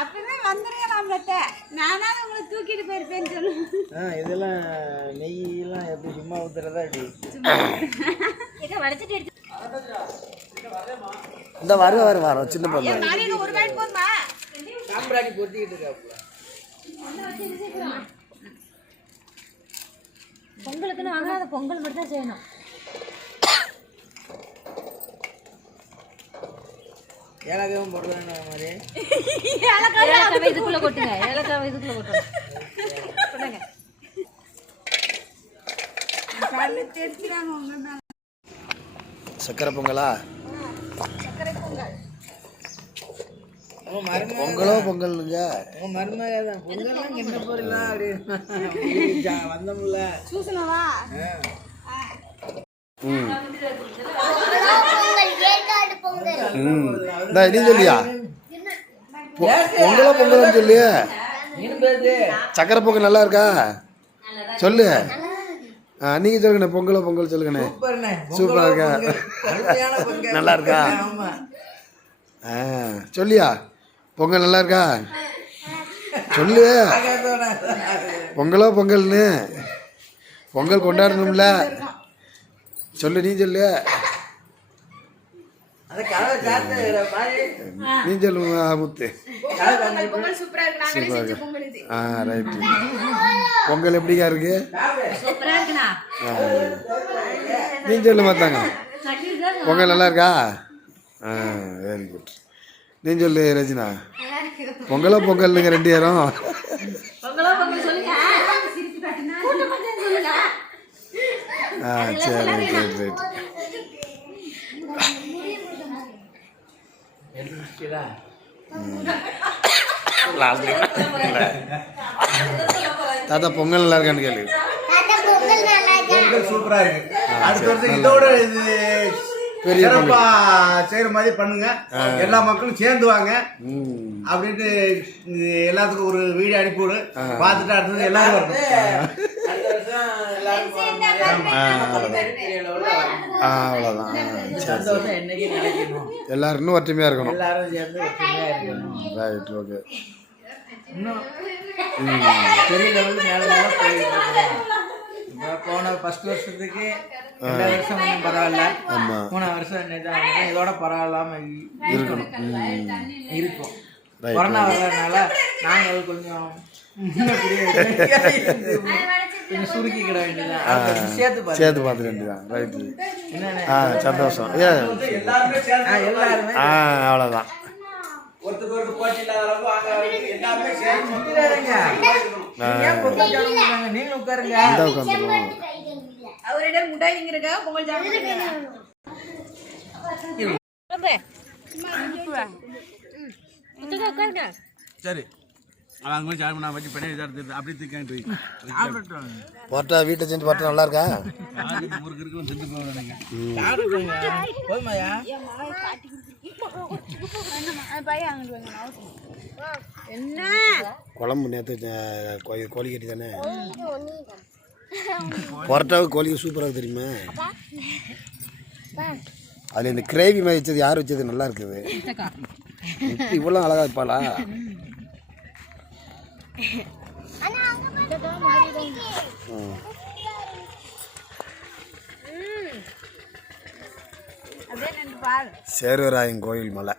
அப்பவே வந்துருங்களாம்லட்ட நானாவது உங்களை தூக்கிட்டு போயிருப்பேன்னு சொல்லுவேன். இதெல்லாம் நெய்யெல்லாம் எப்படி சும்மா ஊத்துறதா இந்த வரும் சின்ன பொண்ணு ஒரு காயின் போதுமா சாம்பிராணி பொத்திக்கிட்டு இருக்காப்புல. பொங்கலுக்குன்னு வாங்காத பொங்கல் மட்டும் தான் செய்யணும். ஏலக்காவும் போடுவேன் மாதிரி ஏலக்காவை இதுக்குள்ள கொட்டுங்க. ஏலக்காவை இதுக்குள்ள கொட்டுங்க. சக்கரை பொங்கலா? பொங்கலோ பொங்கலுங்க மருமக தான். பொங்கல்லாம் கிண்ட போறலாம் அப்படி வந்தோம்ல சூசனவா நீ சொல்லியா? பொங்கலோ பொங்கல் சொல்லியா? சக்கரை பொங்கல் நல்லா இருக்கா சொல்லு. நீங்க சொல்லுங்கண்ணே பொங்கலோ பொங்கல் சொல்லுங்கண்ணே. சூப்பரா இருக்கா? நல்லா இருக்கா? சொல்லியா பொங்கல் நல்லா இருக்கா சொல்லு. பொங்கலோ பொங்கல்னு பொங்கல் கொண்டாடணும்ல சொல்லு. நீ சொல்லு. நீ சொல்லுங்க முத்து. ரைட்டு. பொங்கல் எப்படிக்கா இருக்கு? நீ சொல்லு மாத்தாங்க. பொங்கல் நல்லா இருக்கா? Very good. நீ சொல்லு ரஜினா. பொங்கலோ பொங்கல்னுங்க ரெண்டு பேரும். சரி ரைட் ரைட். தாத்தா பொங்கல் நல்லா இருக்கான்னு கேளு. பொங்கல் சூப்பரா இருக்கு. அடுத்த வருஷம் இதோட இது சிறப்பா செய்யற மாதிரி பண்ணுங்க. எல்லா மக்களும் சேர்ந்து வாங்க அப்படின்ட்டு எல்லாத்துக்கும் ஒரு வீடியோ அனுப்பிவிடு. பார்த்துட்டு அடுத்தது எல்லாரும் வரணும். அவ்வளோதான். எல்லாரும் இன்னும் ஒற்றுமையா இருக்கணும். எல்லாரும் சேர்ந்து ஒற்றுமையா இருக்கணும். Right okay. இன்னும் பெரிய லெவலில் மேலே மேலே போயிட்டு இருக்கோம். போன ஃபர்ஸ்ட் வருஷத்துக்கு 2 வருஷம் கொஞ்சம் பரவாயில்ல. 3 வருஷம் இதோட பரவாயில்லாம இருக்கணும் இருக்கும். கொரோனா வர்றதுனால நாங்கள் கொஞ்சம் சுருக்கிக்கிட வேண்டியதான். சேர்த்து பார்த்துக்க வேண்டியதான். ரைட்டு. சந்தோஷம். எல்லாருமே அவ்வளோதான். நீங்க உட்காருங்க. அவரிடம் முட்டாய்ங்க இருக்கா பொங்கல் சாப்பிடுங்க. சரி அவங்க ஜாயின் பண்ண வச்சு பண்ணி அப்படி தூக்கிட்டு போட்டா வீட்டை செஞ்சு போட்டா நல்லா இருக்கா? ஊருக்கு இருக்கு செஞ்சு போவாங்க. என்ன குழம்பு நேற்று கோழி கட்டி தானே. பரோட்டாவுக்கு கோழிக்கு சூப்பராக தெரியுமா? அதில் இந்த கிரேவி மாதிரி வச்சது யார் வச்சது நல்லா இருக்குது. இவ்வளோ அழகா இருப்பாளா? சேர்வராயன் கோயில் மலை.